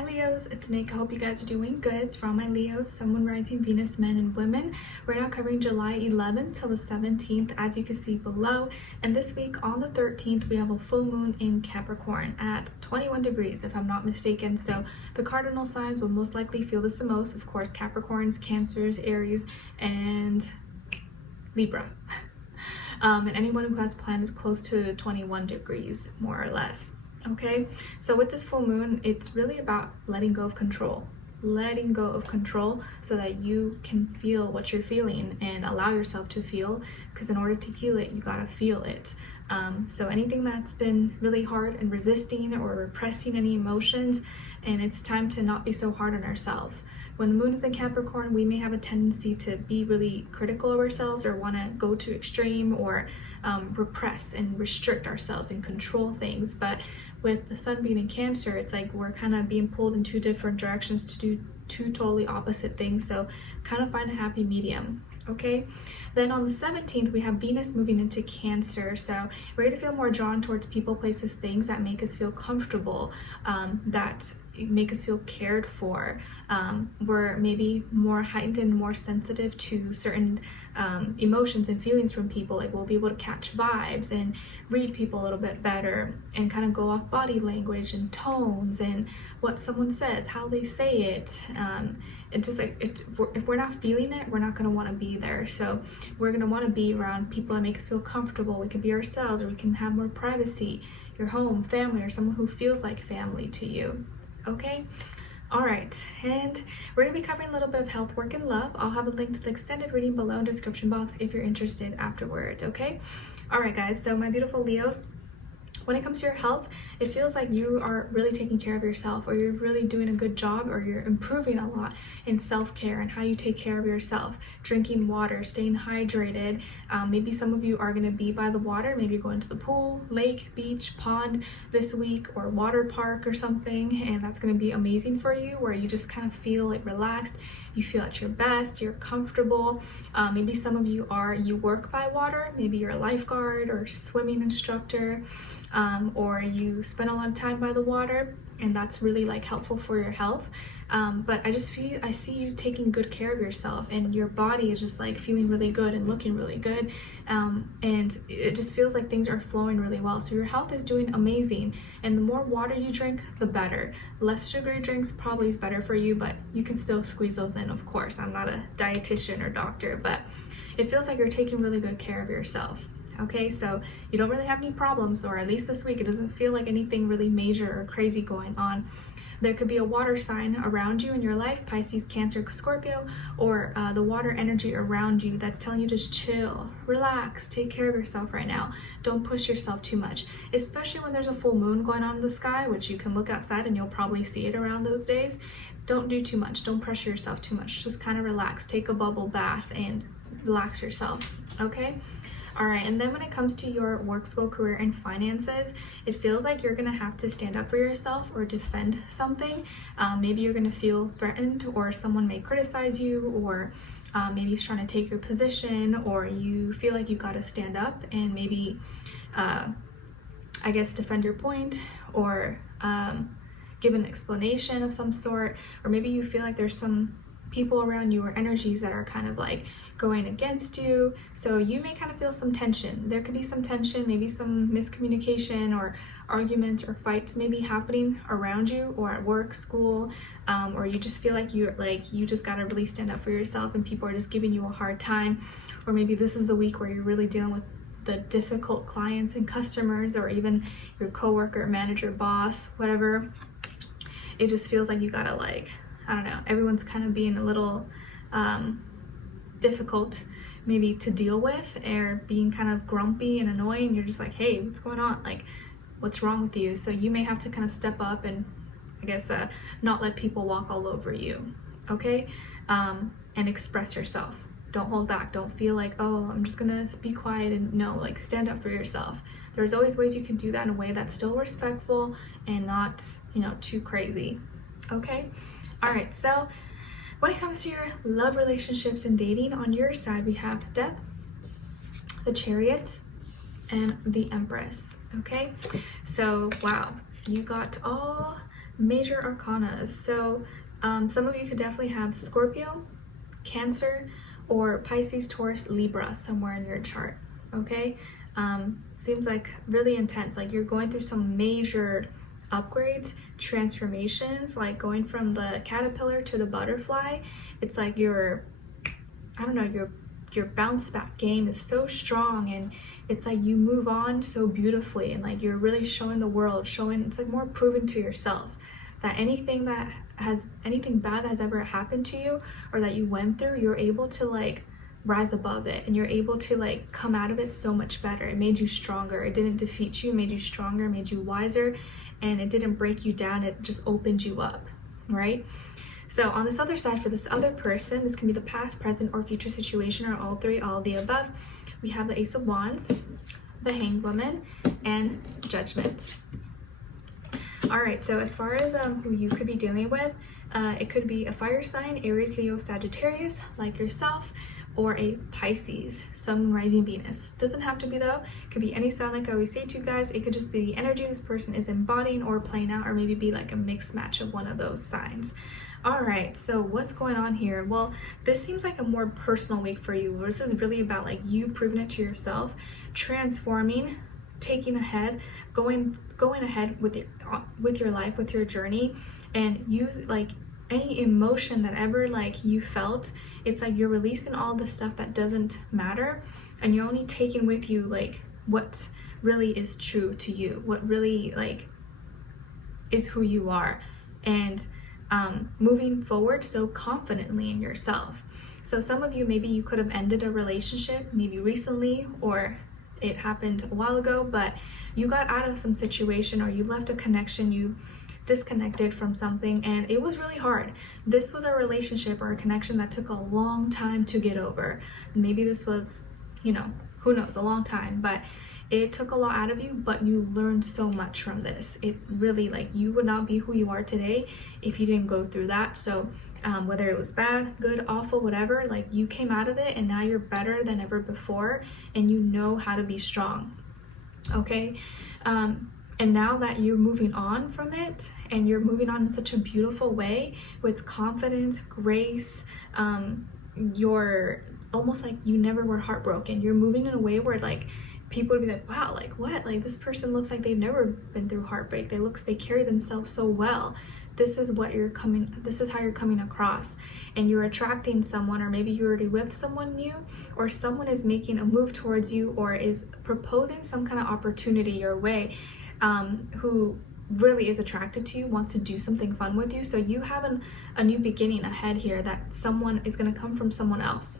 Hi Leos, it's Nick. I hope you guys are doing good. It's for all my Leos, Sun, Moon, Rising, Venus, men and women. We're now covering July 11th till the 17th, as you can see below. And this week on the 13th, we have a full moon in Capricorn at 21 degrees, if I'm not mistaken. So the cardinal signs will most likely feel this the most. Of course, Capricorns, Cancers, Aries, and Libra. And anyone who has planets close to 21 degrees, more or less. Okay, so with this full moon, it's really about letting go of control so that you can feel what you're feeling and allow yourself to feel, because in order to heal it, you gotta feel it. So anything that's been really hard and resisting or repressing any emotions, and it's time to not be so hard on ourselves. When the moon is in Capricorn, we may have a tendency to be really critical of ourselves or want to go to extreme or repress and restrict ourselves and control things. But with the sun being in Cancer, it's like we're kind of being pulled in two different directions to do two totally opposite things. So kind of find a happy medium. Okay, then on the 17th, we have Venus moving into Cancer. So we're going to feel more drawn towards people, places, things that make us feel comfortable, that make us feel cared for. We're maybe more heightened and more sensitive to certain emotions and feelings from people. Like we'll be able to catch vibes and read people a little bit better and kind of go off body language and tones and what someone says, how they say it. It's just like if we're not feeling it, we're not going to want to be there. So we're going to want to be around people that make us feel comfortable. We can be ourselves, or we can have more privacy, your home, family, or someone who feels like family to you. Okay, all right, and we're going to be covering a little bit of health, work, and love. I'll have a link to the extended reading below in the description box if you're interested afterwards. Okay, all right guys, so my beautiful Leos, when it comes to your health, it feels like you are really taking care of yourself, or you're really doing a good job, or you're improving a lot in self-care and how you take care of yourself. Drinking water, staying hydrated. Maybe some of you are going to be by the water. Maybe you're going to the pool, lake, beach, pond this week, or water park or something, and that's going to be amazing for you, where you just kind of feel like relaxed. You feel at your best, you're comfortable. Maybe some of you work by water. Maybe you're a lifeguard or swimming instructor, or you spend a lot of time by the water, and that's really like helpful for your health. But I see you taking good care of yourself, and your body is just like feeling really good and looking really good. And it just feels like things are flowing really well. So your health is doing amazing. And the more water you drink, the better. Less sugary drinks probably is better for you, but you can still squeeze those in, of course. I'm not a dietitian or doctor, but it feels like you're taking really good care of yourself. Okay, so you don't really have any problems, or at least this week, it doesn't feel like anything really major or crazy going on. There could be a water sign around you in your life, Pisces, Cancer, Scorpio, or the water energy around you that's telling you to just chill, relax, take care of yourself right now. Don't push yourself too much, especially when there's a full moon going on in the sky, which you can look outside and you'll probably see it around those days. Don't do too much. Don't pressure yourself too much. Just kind of relax, take a bubble bath and relax yourself, okay? All right, and then when it comes to your work, school, career, and finances, it feels like you're gonna have to stand up for yourself or defend something. Maybe you're gonna feel threatened, or someone may criticize you, or maybe he's trying to take your position, or you feel like you gotta stand up and maybe, I guess, defend your point, or give an explanation of some sort, or maybe you feel like there's some people around you or energies that are kind of like going against you. So you may kind of feel some tension. There could be some tension, maybe some miscommunication or arguments or fights maybe happening around you, or at work, school, or you just feel like you just gotta really stand up for yourself and people are just giving you a hard time. Or maybe this is the week where you're really dealing with the difficult clients and customers, or even your coworker, manager, boss, whatever. It just feels like you gotta, like, I don't know, everyone's kind of being a little difficult maybe to deal with, or being kind of grumpy and annoying. You're just like, hey, what's going on? Like, what's wrong with you? So you may have to kind of step up and, I guess, not let people walk all over you, okay? And express yourself. Don't hold back. Don't feel like, oh, I'm just gonna be quiet. And no, like, stand up for yourself. There's always ways you can do that in a way that's still respectful and not, too crazy, okay? All right, so when it comes to your love, relationships, and dating, on your side, we have Death, the Chariot, and the Empress, okay? So, wow, you got all Major arcana. So some of you could definitely have Scorpio, Cancer, or Pisces, Taurus, Libra somewhere in your chart. Okay, seems like really intense, like you're going through some major upgrades, transformations, like going from the caterpillar to the butterfly. It's like your, I don't know, your bounce back game is so strong, and it's like you move on so beautifully, and like you're really showing the world, it's like more proven to yourself that anything bad that has ever happened to you or that you went through, you're able to like rise above it, and you're able to like come out of it so much better. It made you stronger. It didn't defeat you, it made you stronger, made you wiser, and it didn't break you down. It just opened you up, right? So on this other side, for this other person, this can be the past, present, or future situation, or all three, all of the above. We have the Ace of Wands, the Hanged Woman, and Judgment. All right, so as far as who you could be dealing with, it could be a fire sign, Aries, Leo, Sagittarius, like yourself, or a Pisces, Sun, Rising, Venus. Doesn't have to be though. It could be any sign, like I always say to you guys. It could just be the energy this person is embodying or playing out, or maybe be like a mixed match of one of those signs. All right, so what's going on here? Well, this seems like a more personal week for you. This is really about like you proving it to yourself, transforming, taking ahead, going ahead with your life, with your journey, and use like any emotion that ever like you felt. It's like you're releasing all the stuff that doesn't matter, and you're only taking with you like what really is true to you, what really like is who you are, and moving forward so confidently in yourself. So some of you, maybe you could have ended a relationship maybe recently, or it happened a while ago, but you got out of some situation, or you left a connection, you disconnected from something, and it was really hard. This was a relationship or a connection that took a long time to get over. Maybe this was, you know, who knows, a long time, but it took a lot out of you, but you learned so much from this. It really, like, you would not be who you are today if you didn't go through that. So whether it was bad, good, awful, whatever, like, you came out of it, and now you're better than ever before, and you know how to be strong. Okay, and now that you're moving on from it, and you're moving on in such a beautiful way with confidence, grace, you're almost like you never were heartbroken. You're moving in a way where like people would be like, wow, like what? Like this person looks like they've never been through heartbreak. They carry themselves so well. This is how you're coming across, and you're attracting someone, or maybe you're already with someone new, or someone is making a move towards you, or is proposing some kind of opportunity your way, who really is attracted to you, wants to do something fun with you. So you have a new beginning ahead here, that someone is going to come from someone else.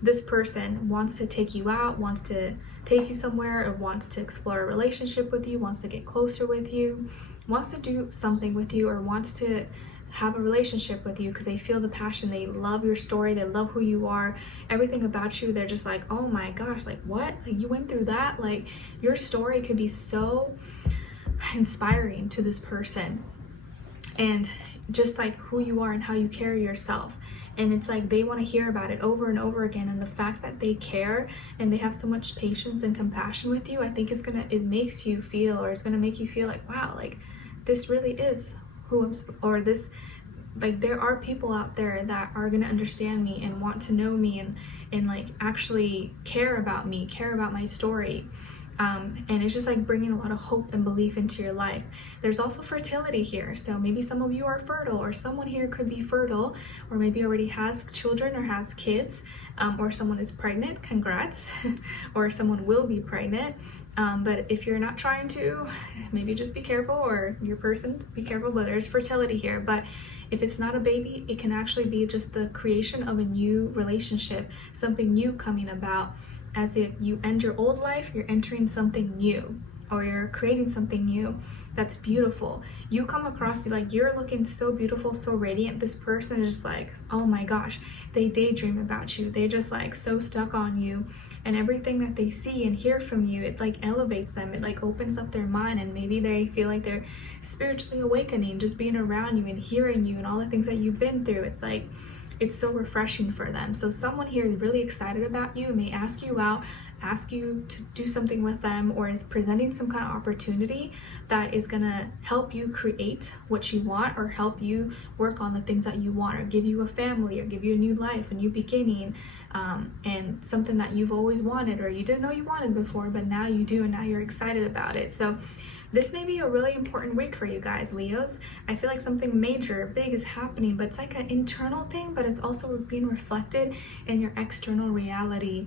This person wants to take you out, wants to take you somewhere, or wants to explore a relationship with you, wants to get closer with you, wants to do something with you, or wants to have a relationship with you because they feel the passion. They love your story, they love who you are, everything about you. They're just like, oh my gosh, like what? Like you went through that? Like your story could be so inspiring to this person, and just like who you are and how you carry yourself. And it's like they want to hear about it over and over again, and the fact that they care and they have so much patience and compassion with you, I think it makes you feel, or it's gonna make you feel like, wow, like this really is who I'm, or this, like there are people out there that are gonna understand me and want to know me, and like actually care about me, care about my story. And it's just like bringing a lot of hope and belief into your life. There's also fertility here, so maybe some of you are fertile, or someone here could be fertile, or maybe already has children or has kids, or someone is pregnant, congrats, or someone will be pregnant. But if you're not trying to, maybe just be careful, or your person, be careful. But there's fertility here. But if it's not a baby, it can actually be just the creation of a new relationship, something new coming about. As if you end your old life, you're entering something new, or you're creating something new that's beautiful. You come across, like you're looking so beautiful, so radiant. This person is just like, oh my gosh, they daydream about you. They're just like so stuck on you, and everything that they see and hear from you, it like elevates them. It like opens up their mind, and maybe they feel like they're spiritually awakening just being around you and hearing you and all the things that you've been through. It's like it's so refreshing for them. So someone here is really excited about you, may ask you out, ask you to do something with them, or is presenting some kind of opportunity that is gonna help you create what you want, or help you work on the things that you want, or give you a family, or give you a new life, a new beginning, and something that you've always wanted, or you didn't know you wanted before, but now you do, and now you're excited about it. So this may be a really important week for you guys, Leos. I feel like something major, big is happening, but it's like an internal thing, but it's also being reflected in your external reality.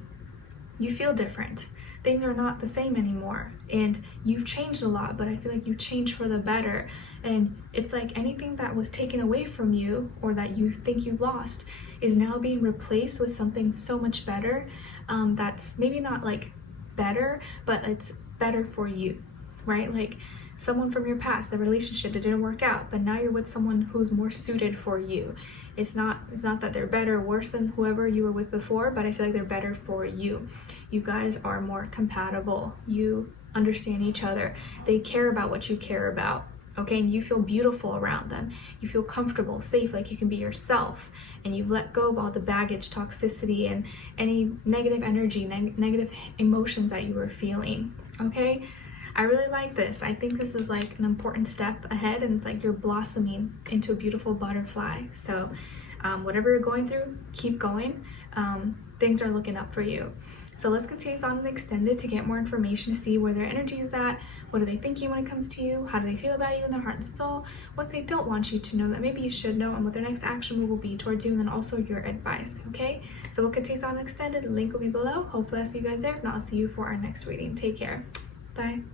You feel different. Things are not the same anymore, and you've changed a lot, but I feel like you've changed for the better. And it's like anything that was taken away from you, or that you think you lost, is now being replaced with something so much better. That's maybe not like better, but it's better for you, right? Like someone from your past, the relationship that didn't work out, but now you're with someone who's more suited for you. It's not that they're better or worse than whoever you were with before, but I feel like they're better for you. You guys are more compatible. You understand each other. They care about what you care about. Okay, and you feel beautiful around them. You feel comfortable, safe, like you can be yourself, and you've let go of all the baggage, toxicity, and any negative energy, negative emotions that you were feeling. Okay, I really like this. I think this is like an important step ahead, and it's like you're blossoming into a beautiful butterfly. So whatever you're going through, keep going. Things are looking up for you. So let's continue on and extended to get more information, to see where their energy is at. What are they thinking when it comes to you? How do they feel about you in their heart and soul? What they don't want you to know that maybe you should know, and what their next action move will be towards you, and then also your advice, okay? So we'll continue on and extended. Link will be below. Hopefully I'll see you guys there. If not, I'll see you for our next reading. Take care. Bye.